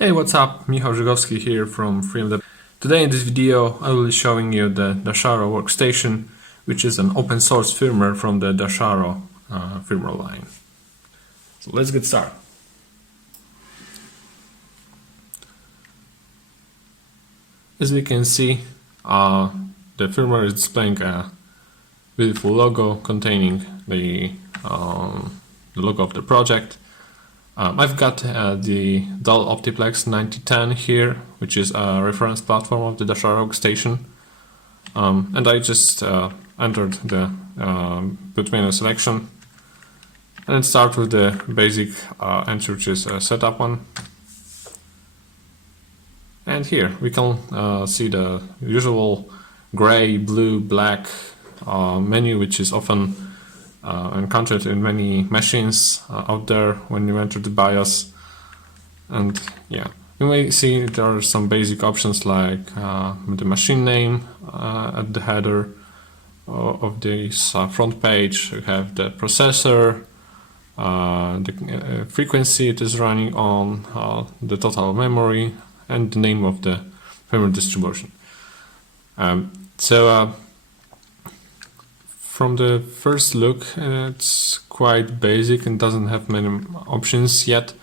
Hey, what's up? Michał Żygowski here from Firmware. Today in this video I will be showing you the Dasharo Workstation, which is an open source firmware from the Dasharo firmware line. So let's get started. As we can see, the firmware is displaying a beautiful logo containing the logo of the project. I've got the Dell OptiPlex 9010 here, which is a reference platform of the Dasharo Workstation. And I just entered the boot menu selection and start with the basic entry, which is a setup one. And here we can see the usual gray, blue, black menu, which is often encountered in many machines out there when you enter the BIOS. And yeah, you may see there are some basic options like the machine name at the header of this front page. You have the processor, the frequency it is running on, the total memory, and the name of the firmware distribution. From the first look, it's quite basic and doesn't have many options yet.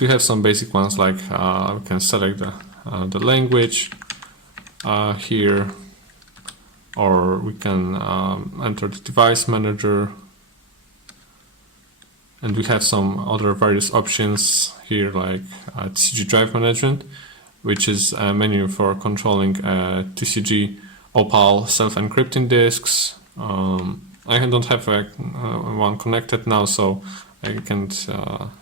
We have some basic ones like we can select the language here, or we can enter the device manager, and we have some other various options here like TCG drive management, which is a menu for controlling TCG Opal self-encrypting disks. I don't have one connected now, so I can't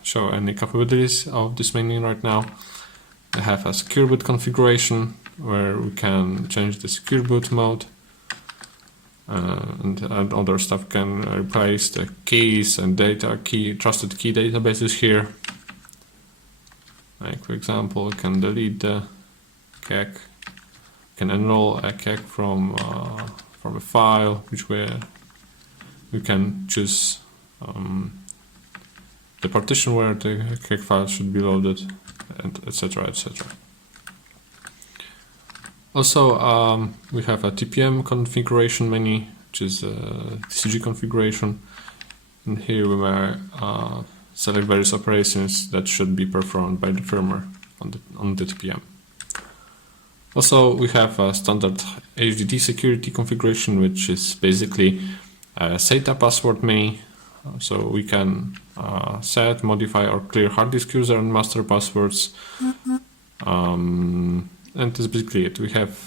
show any capabilities of this menu right now. I have a secure boot configuration where we can change the secure boot mode, and other stuff can replace the keys and trusted key databases here. Like for example, we can delete the keg, can enroll a keg from a file, which we can choose the partition where the keg file should be loaded, and etc. etc. Also, we have a TPM configuration menu, which is a TCG configuration, and here we may select various operations that should be performed by the firmware on the TPM. Also, we have a standard HDD security configuration, which is basically a SATA password menu. So we can set, modify, or clear hard disk user and master passwords. And that's basically it.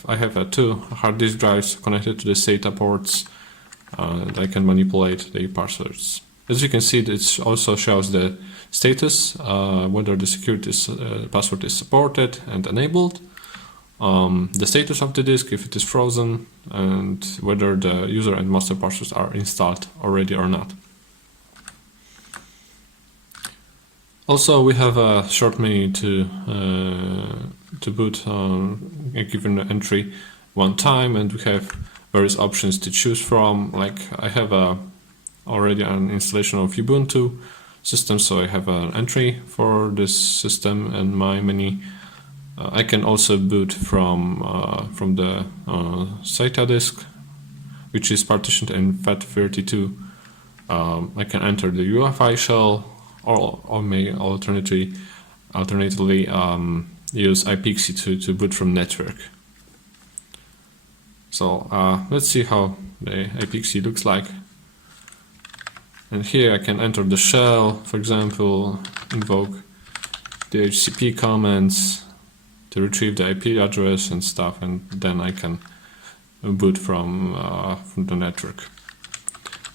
I have two hard disk drives connected to the SATA ports, and I can manipulate the passwords. As you can see, it also shows the status, whether the security password is supported and enabled. The status of the disk, if it is frozen, and whether the user and master passwords are installed already or not. Also, we have a short menu to boot a given entry one time, and we have various options to choose from. Like I have already an installation of Ubuntu system, so I have an entry for this system and my menu. I can also boot from the SATA disk, which is partitioned in FAT32. I can enter the UEFI shell, or may alternatively use iPXE to boot from network. So let's see how the iPXE looks like. And here I can enter the shell, for example, invoke the HCP commands to retrieve the IP address and stuff, and then I can boot from the network.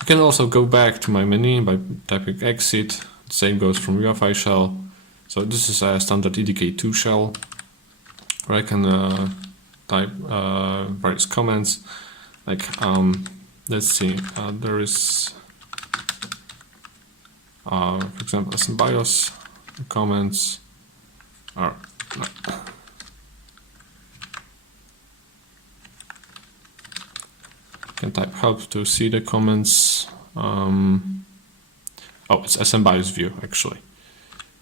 I can also go back to my menu by typing exit. The same goes from UEFI shell. So this is a standard EDK2 shell where I can type various commands. Like let's see, there is for example SMBIOS comments are can type help to see the comments. Oh, it's SMBIOS view actually.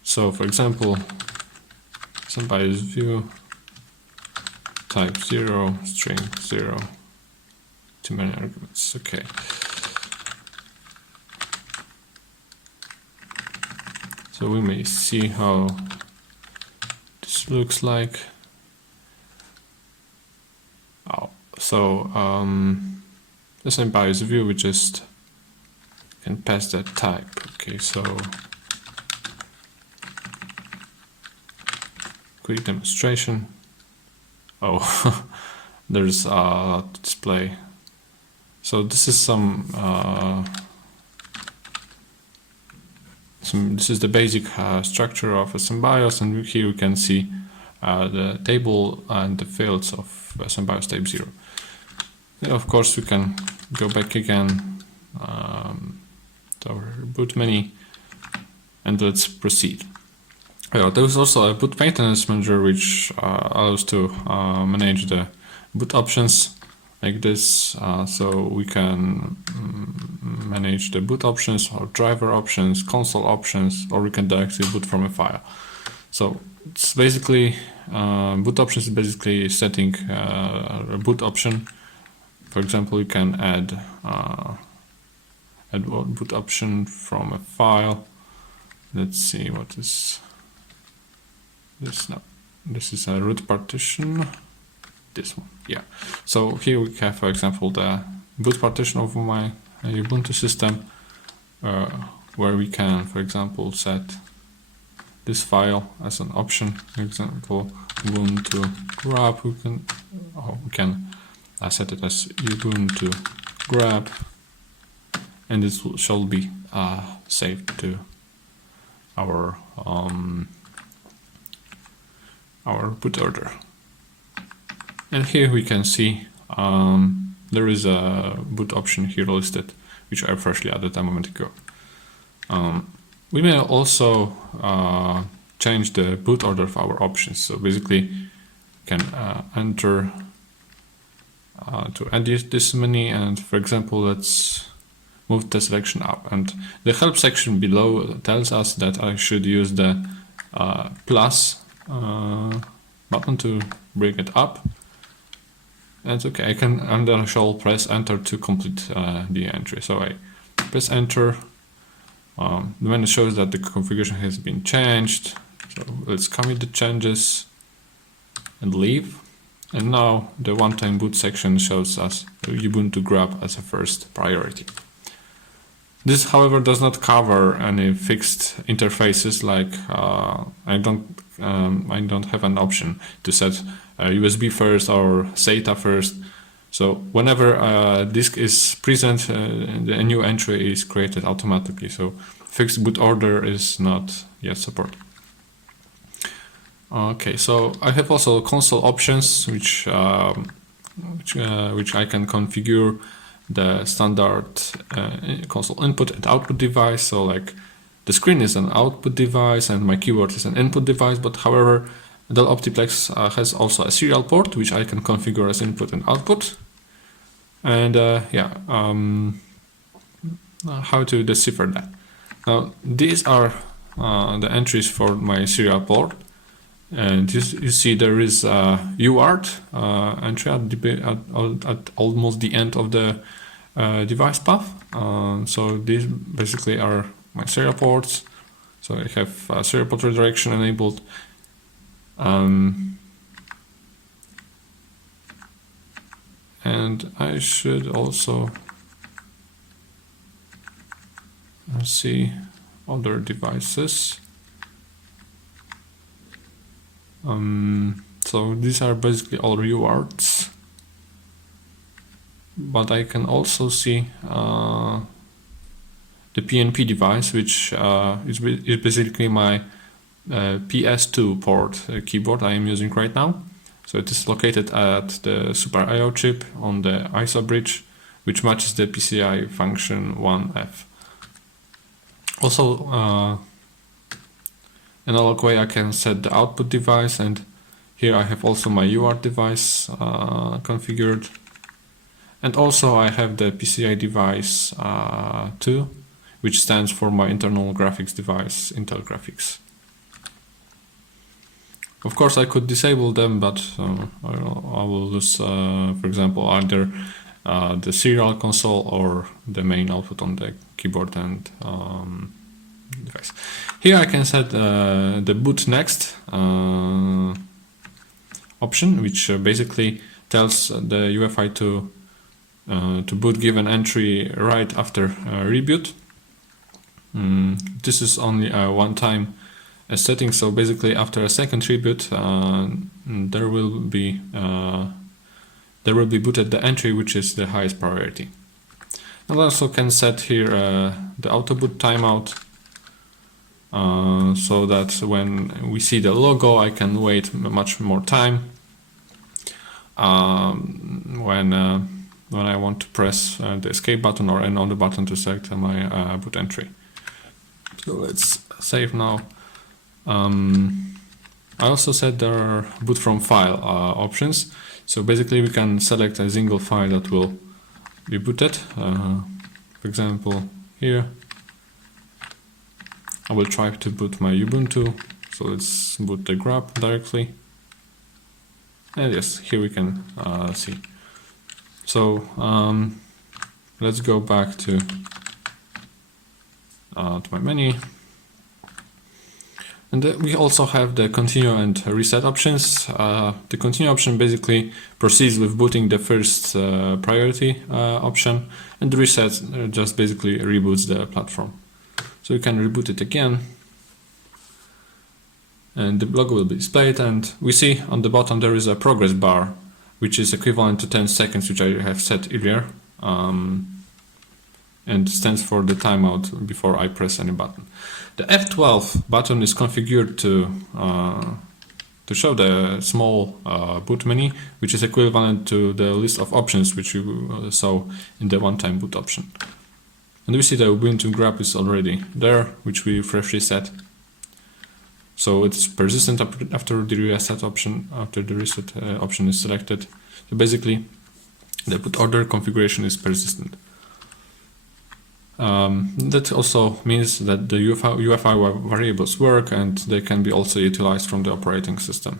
So for example, SystemBIOS view type 0 string 0 too many arguments. Okay. So we may see how this looks like. Oh, so the same BIOS view, we just can pass that type. Okay, so quick demonstration. Oh, there's a display. So this is this is the basic structure of a SystemBIOS, and here you can see the table and the fields of SystemBIOS type 0. Yeah, of course, we can go back again to our boot menu, and let's proceed. Yeah, there is also a boot maintenance manager which allows to manage the boot options like this, so we can manage the boot options or driver options, console options, or we can directly boot from a file. So it's basically boot options is basically setting a boot option. For example, you can add one boot option from a file. Let's see what is this now. This is a root partition. This one, yeah. So here we have, for example, the boot partition of my Ubuntu system, where we can, for example, set this file as an option. For example, Ubuntu grab. We can set it as Ubuntu grab, and this shall be saved to our boot order. And here we can see there is a boot option here listed, which I freshly added a moment ago. We may also change the boot order of our options. So basically, you can enter to add this menu, and for example, let's move the selection up. And the help section below tells us that I should use the plus button to bring it up. That's okay. I can, and then I shall press enter to complete the entry. So I press enter. The menu shows that the configuration has been changed. So let's commit the changes and leave. And now the one-time boot section shows us Ubuntu grab as a first priority. This, however, does not cover any fixed interfaces. Like I don't have an option to set USB first or SATA first. So whenever a disk is present, the new entry is created automatically. So fixed boot order is not yet supported. Okay, so I have also console options, which I can configure the standard console input and output device. So like the screen is an output device and my keyboard is an input device, but however, Dell OptiPlex has also a serial port, which I can configure as input and output. And how to decipher that. Now, these are the entries for my serial port. And you see there is a UART entry at almost the end of the device path. So these basically are my serial ports. So I have serial port redirection enabled. And I should also see other devices. So these are basically all UARTs, but I can also see the PNP device, which is basically my PS2 port keyboard I am using right now. So it is located at the Super I/O chip on the ISO bridge, which matches the PCI function 1F. Also, analog way I can set the output device, and here I have also my UART device configured, and also I have the PCI device 2, which stands for my internal graphics device, Intel Graphics. Of course, I could disable them, but I will lose, for example, either the serial console or the main output on the keyboard and device. Here I can set the boot next option, which basically tells the UEFI to boot given entry right after reboot. This is only a one-time setting, so basically after a second reboot, there will be booted the entry which is the highest priority. I also can set here the Autoboot Timeout, so that when we see the logo, I can wait much more time when I want to press the escape button or another button to select my boot entry. So let's save now. I also set the boot from file options. So basically we can select a single file that will be booted. For example, here I will try to boot my Ubuntu. So let's boot the grub directly. And yes, here we can see. So let's go back to my menu. And we also have the continue and reset options. The continue option basically proceeds with booting the first priority option, and the reset just basically reboots the platform. So you can reboot it again, and the logo will be displayed, and we see on the bottom there is a progress bar, which is equivalent to 10 seconds, which I have set earlier, and stands for the timeout before I press any button. The F12 button is configured to show the small boot menu, which is equivalent to the list of options which you saw in the one-time boot option. And we see the Ubuntu grub is already there, which we freshly set. So it's persistent after the reset option, is selected. So basically, the boot order configuration is persistent. That also means that the UEFI variables work, and they can be also utilized from the operating system.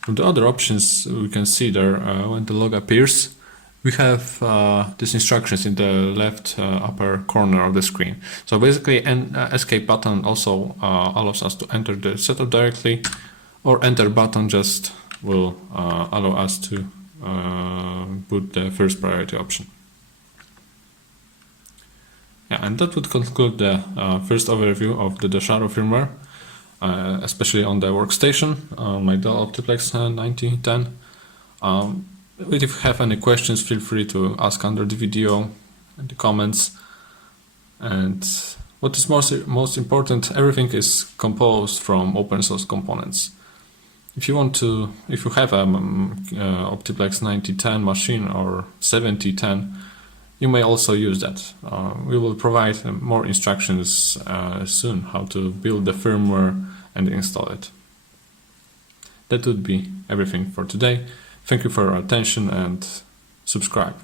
From the other options, we can see there when the log appears, we have these instructions in the left upper corner of the screen. So basically, an escape button also allows us to enter the setup directly, or enter button just will allow us to boot the first priority option. Yeah, and that would conclude the first overview of the Dasharo firmware, especially on the workstation, my Dell OptiPlex 9010. If you have any questions, feel free to ask under the video in the comments. And what is most important, everything is composed from open source components. If you have a OptiPlex 9010 machine or 7010, you may also use that. We will provide more instructions soon how to build the firmware and install it. That would be everything for today. Thank you for your attention and subscribe.